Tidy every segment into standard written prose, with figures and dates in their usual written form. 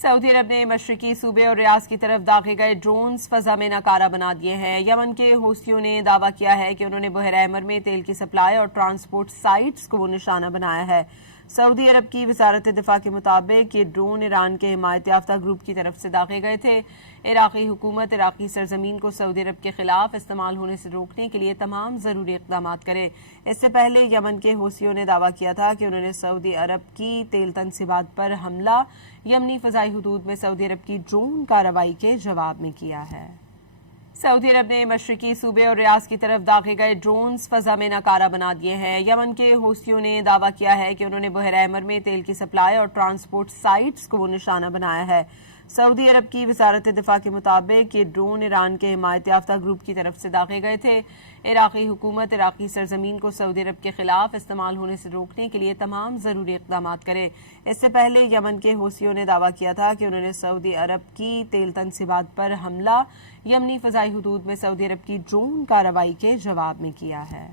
Saudi अरब ने मशरकी सूबे और रियाज की तरफ दागे गए ड्रोन्स फजा में नाकारा बना दिए हैं। यमन के हौसियों ने दावा किया है कि उन्होंने बहरा अहमर में तेल की सप्लाई और ट्रांसपोर्ट साइट्स को वो निशाना बनाया है। सऊदी अरब की वजारत दिफा के मुताबिक ये ड्रोन ईरान के हिमायत याफ्ता ग्रुप की तरफ से दागे गए थे। इराकी हुकूमत इराकी सरजमीन को सऊदी अरब के खिलाफ इस्तेमाल होने से रोकने के लिए तमाम ज़रूरी इक़दाम करे। इससे पहले यमन के हौसियों ने दावा किया था कि उन्होंने सऊदी अरब की तेल तनसीबात पर हमला यमनी फ़ज़ाई हुदूद में सऊदी अरब की ड्रोन कार्रवाई के जवाब में किया है। सऊदी अरब ने मशरकी सूबे और रियाज की तरफ दागे गए ड्रोन्स फजा में नाकारा बना दिए हैं। यमन के हौसियों ने दावा किया है कि उन्होंने बहरा अहमर में तेल की सप्लाई और ट्रांसपोर्ट साइट्स को वो निशाना बनाया है। सऊदी अरब की वजारत दिफा के मुताबिक ये ड्रोन ईरान के हिमायत याफ्ता ग्रुप की तरफ से दागे गए थे। इराकी हुकूमत इराकी सरजमीन को सऊदी अरब के खिलाफ इस्तेमाल होने से रोकने के लिए तमाम ज़रूरी इक़दाम करे। इससे पहले यमन के हौसियों ने दावा किया था कि उन्होंने सऊदी अरब की तेल तनसीबात पर हमला यमनी फ़ज़ाई हुदूद में सऊदी अरब की ड्रोन कार्रवाई के जवाब में किया है।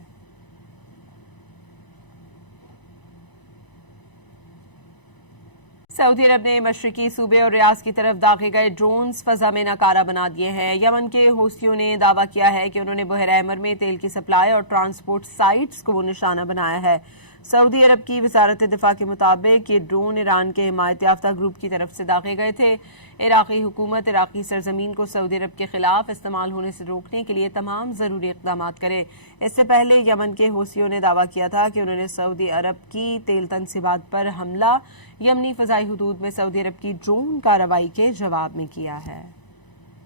सऊदी अरब ने मशरकी सूबे और रियाज की तरफ दागे गए ड्रोन्स फजा में नाकारा बना दिए हैं। यमन के हौसियों ने दावा किया है कि उन्होंने बहरा अहमर में तेल की सप्लाई और ट्रांसपोर्ट साइट्स को वो निशाना बनाया है। सऊदी अरब की वजारत दिफा के मुताबिक ये ड्रोन ईरान के हिमायत याफ्ता ग्रुप की तरफ से दागे गए थे। इराकी हुकूमत इराकी सरजमीन को सऊदी अरब के खिलाफ इस्तेमाल होने से रोकने के लिए तमाम ज़रूरी इक़दाम करे। इससे पहले यमन के हौसियों ने दावा किया था कि उन्होंने सऊदी अरब की तेल तनसीबात पर हमला यमनी फ़ज़ाई हुदूद में सऊदी अरब की ड्रोन कार्रवाई के जवाब में किया है।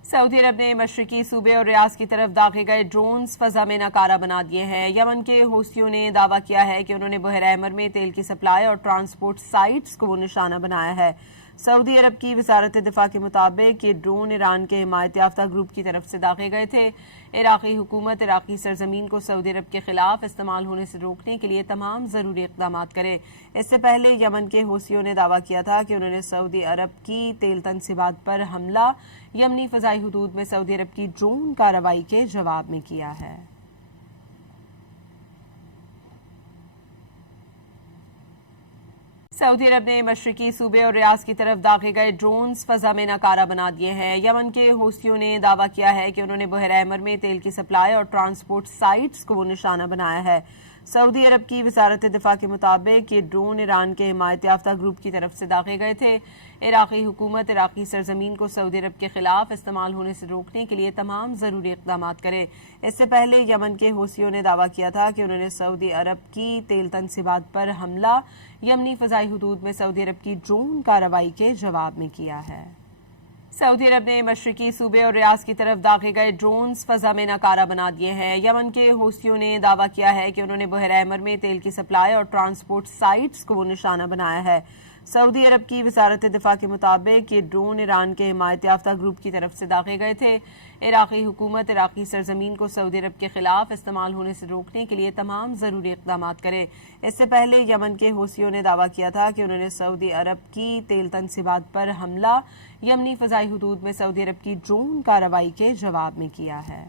सऊदी अरब ने मशरकी सूबे और रियाज की तरफ दागे गए ड्रोन्स फजा में नाकारा बना दिए हैं। यमन के हौसियों ने दावा किया है कि उन्होंने बहरा अहमर में तेल की सप्लाई और ट्रांसपोर्ट साइट्स को वो निशाना बनाया है। सऊदी अरब की वजारत दिफा के मुताबिक ये ड्रोन ईरान के हिमायत याफ्ता ग्रुप की तरफ से दागे गए थे। इराकी हुकूमत इराकी सरजमीन को सऊदी अरब के खिलाफ इस्तेमाल होने से रोकने के लिए तमाम ज़रूरी इक़दाम करे। इससे पहले यमन के हौसियों ने दावा किया था कि उन्होंने सऊदी अरब की तेल तनसीबात पर हमला यमनी फ़ज़ाई हुदूद में सऊदी अरब की ड्रोन कार्रवाई के जवाब में किया है। सऊदी अरब ने मशरकी सूबे और रियाज की तरफ दागे गए ड्रोन्स फजा में नाकारा बना दिए हैं। यमन के हौसियों ने दावा किया है कि उन्होंने बहरा अहमर में तेल की सप्लाई और ट्रांसपोर्ट साइट्स को वो निशाना बनाया है। सऊदी अरब की वजारत दिफा के मुताबिक ये ड्रोन ईरान के हिमायत याफ्ता ग्रुप की तरफ से दागे गए थे। इराकी हुकूमत इराकी सरजमीन को सऊदी अरब के खिलाफ इस्तेमाल होने से रोकने के लिए तमाम ज़रूरी इक़दाम करे। इससे पहले यमन के हौसियों ने दावा किया था कि उन्होंने सऊदी अरब की तेल तनसीबात पर हमला यमनी फ़ज़ाई हुदूद में सऊदी अरब की ड्रोन कार्रवाई के जवाब में किया है। सऊदी अरब ने मशरकी सूबे और रियाज की तरफ दागे गए ड्रोन्स फजा में नाकारा बना दिए हैं। यमन के हौसियों ने दावा किया है कि उन्होंने बहरा अहमर में तेल की सप्लाई और ट्रांसपोर्ट साइट्स को वो निशाना बनाया है। सऊदी अरब की वजारत दिफा के मुताबिक ये ड्रोन ईरान के हिमायत याफ्ता ग्रुप की तरफ से दागे गए थे। इराकी हुकूमत इराकी सरजमीन को सऊदी अरब के खिलाफ इस्तेमाल होने से रोकने के लिए तमाम ज़रूरी इक़दाम करे। इससे पहले यमन के हौसियों ने दावा किया था कि उन्होंने सऊदी अरब की तेल तनसीबात पर हमला यमनी फ़ज़ाई हुदूद में सऊदी अरब की ड्रोन कार्रवाई के जवाब में किया है।